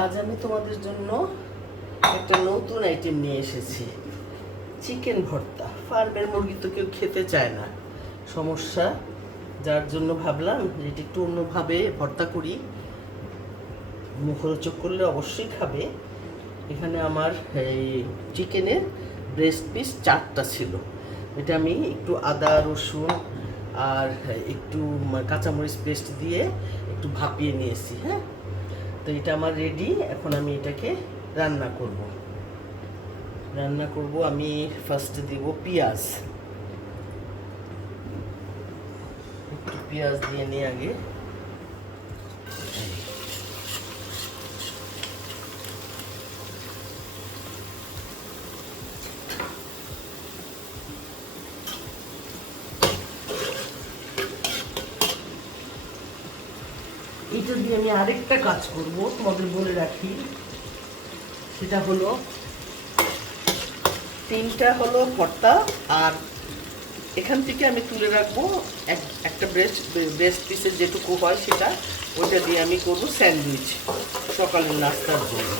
আজ আমি তোমাদের জন্য একটা নতুন আইটেম নিয়ে এসেছি, চিকেন ভর্তা। ফার্মের মুরগি তো কেউ খেতে চায় না, সমস্যা, যার জন্য ভাবলাম যে এটা একটু অন্যভাবে ভর্তা করি, মুখরোচক করলে অবশ্যই খাবে। এখানে আমার এই চিকেনের ব্রেস্ট পিস 4টা ছিল। এটা আমি একটু আদা রসুন আর একটু কাঁচামরিচ পেস্ট দিয়ে একটু ভাপিয়ে নিয়েছি। হ্যাঁ, তো এটা আমার রেডি। এখন আমি এটাকে রান্না করব। আমি ফার্স্টে দিব পেঁয়াজ, একটু পেঁয়াজ দিয়ে নিই আগে। এটা দিয়ে আমি আরেকটা কাজ করব, তোমাদের বলে রাখি। সেটা হলো 3টা হলো ভর্তা, আর এখান থেকে আমি তুলে রাখবো একটা ব্রেস্ট পিসের যেটুকু হয় সেটা, ওইটা দিয়ে আমি করব স্যান্ডউইচ সকালের নাস্তার জন্য।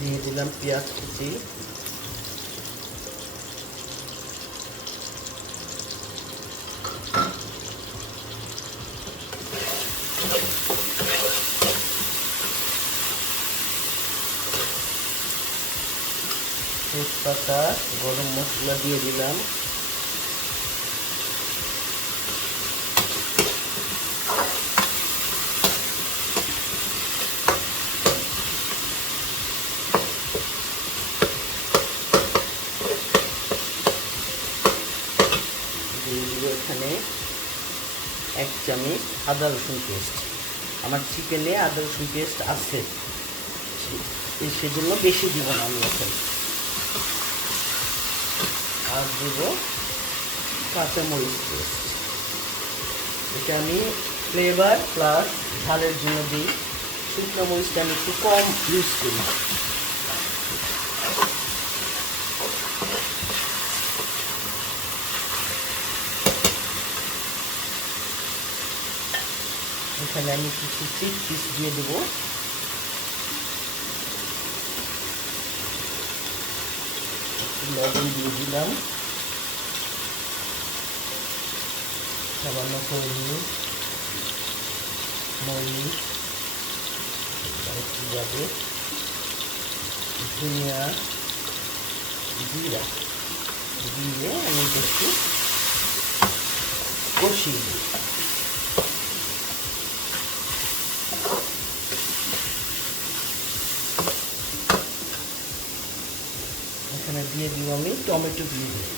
দিয়ে দিলাম পেঁয়াজ কুচি, তেজপাতা, গরম মশলা দিয়ে দিলাম, দিয়ে দিব এখানে 1 চামচ আদা রসুন পেস্ট। আমার চিকেনে আদা রসুন পেস্ট আছে, সেজন্য বেশি দিব না আমি এখানে। আর দেব কাঁচামরিচ পেস্ট। এটা আমি ফ্লেভার প্লাস ঝালের জন্য দিই। শুকনো মরিচটা আমি একটু কম ইউজ করি। এখানে আমি কিছু চিক পিস দিয়ে দেবো। লবণ দিয়ে দিলাম, সামান্য হলুদ, মরিচ, যাবে ধনিয়া, জিরা দিয়ে আমি একটু কষিয়ে দিই। এখানে দিয়ে দিব আমি টমেটো দিয়ে দিই।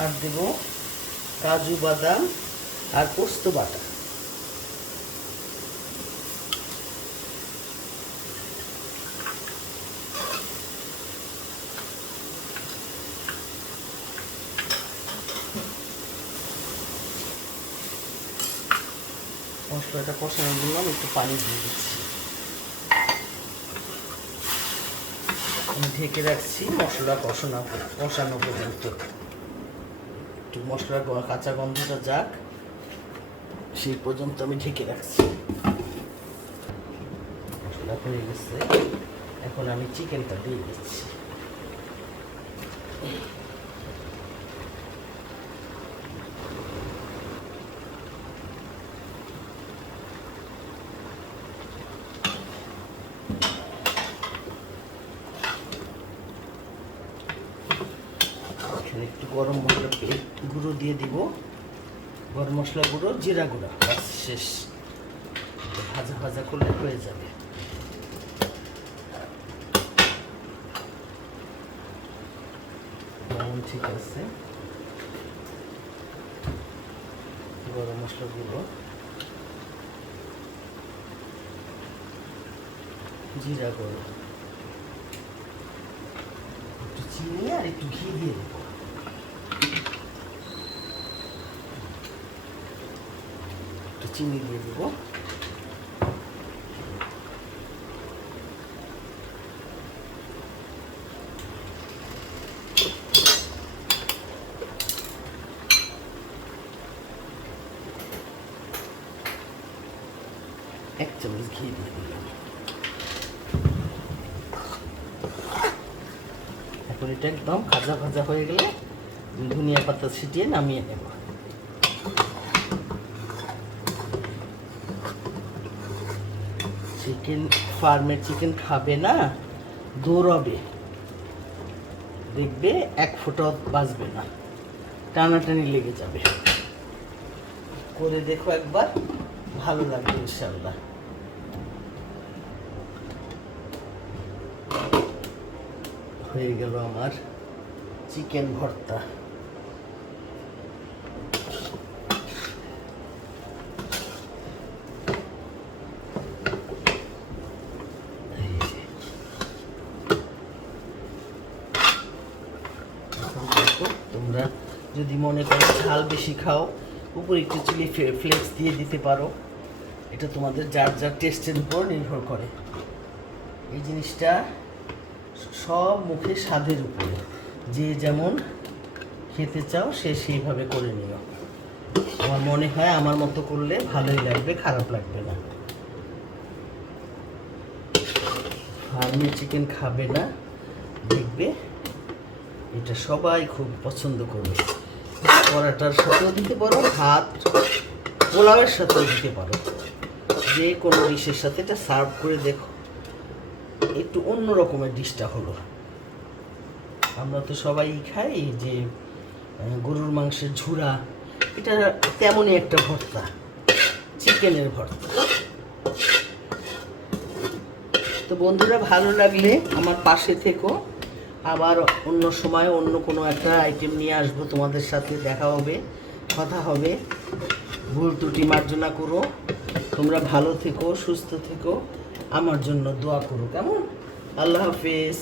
আর দেব কাজু বাদাম আর পোস্ত বাটা। মশলাটা কষানোর জন্য আমি একটু পানি দিয়ে দিচ্ছি। আমি ঢেকে রাখছি মশলা কষানো পর্যন্ত। একটু মশলার কাঁচা গন্ধটা যাক, সেই পর্যন্ত আমি ঢেকে রাখছি। মশলা হয়ে গেছে, এখন আমি চিকেনটা দিয়ে দিচ্ছি। একটু গরম মশলা গুঁড়ো দিয়ে দিব, গরম মশলা গুঁড়ো, জিরা গুঁড়ো, বাস শেষ। ভাজা ভাজা করলে হয়ে যাবে। ঠিক আছে, গরম মশলা গুঁড়ো, জিরা গুঁড়ো, একটু চিনি আর একটু ঘি দিয়ে দেবো। একটু চিনি দিয়ে দেবো। এক চামচ ঘি দিয়ে দিলাম। এখন এটা একদম ভাজা ভাজা হয়ে গেলে ধনিয়া পাতা ছিটিয়ে নামিয়ে নেব। চিকেন ফার্মের চিকেন খাবে না, দৌড়াবে, দেখবে এক ফোঁটাও বাঁচবে না, টানাটানি লেগে যাবে। করে দেখো একবার, ভালো লাগবে ইনশাআল্লাহ। হয়ে গেল আমার চিকেন ভর্তা। তোমরা যদি মনে করো ঝাল বেশি খাও, উপরে একটু চিলি ফ্লেক্স দিয়ে দিতে পারো। এটা তোমাদের যার যার টেস্টের উপর নির্ভর করে। এই জিনিসটা সব মুখে স্বাদের উপরে, যে যেমন খেতে চাও সে সেইভাবে করে নিও। আমার মনে হয় আমার মতো করলে ভালোই লাগবে, খারাপ লাগবে না। ফার্মের চিকেন খাবে না, দেখবে এটা সবাই খুব পছন্দ করবে। পরাটার সাথেও দিতে পারো, ভাত পোলাওয়ের সাথেও দিতে পারো, যে কোনো ডিশের সাথে এটা সার্ভ করে দেখো। একটু অন্য রকমের ডিশটা হলো। আমরা তো সবাই খাই যে গরুর মাংসের ঝুরা, এটা তেমনই একটা ভর্তা, চিকেনের ভর্তা। তো বন্ধুরা, ভালো লাগলে আমার পাশে থেকো। আবার অন্য সময় অন্য কোনো একটা আইটেম নিয়ে আসবো, তোমাদের সাথে দেখা হবে, কথা হবে। ভুল ত্রুটি মার্জনা করো। তোমরা ভালো থেকো, সুস্থ থেকো, আমার জন্য দোয়া করো, কেমন? আল্লাহ হাফেজ।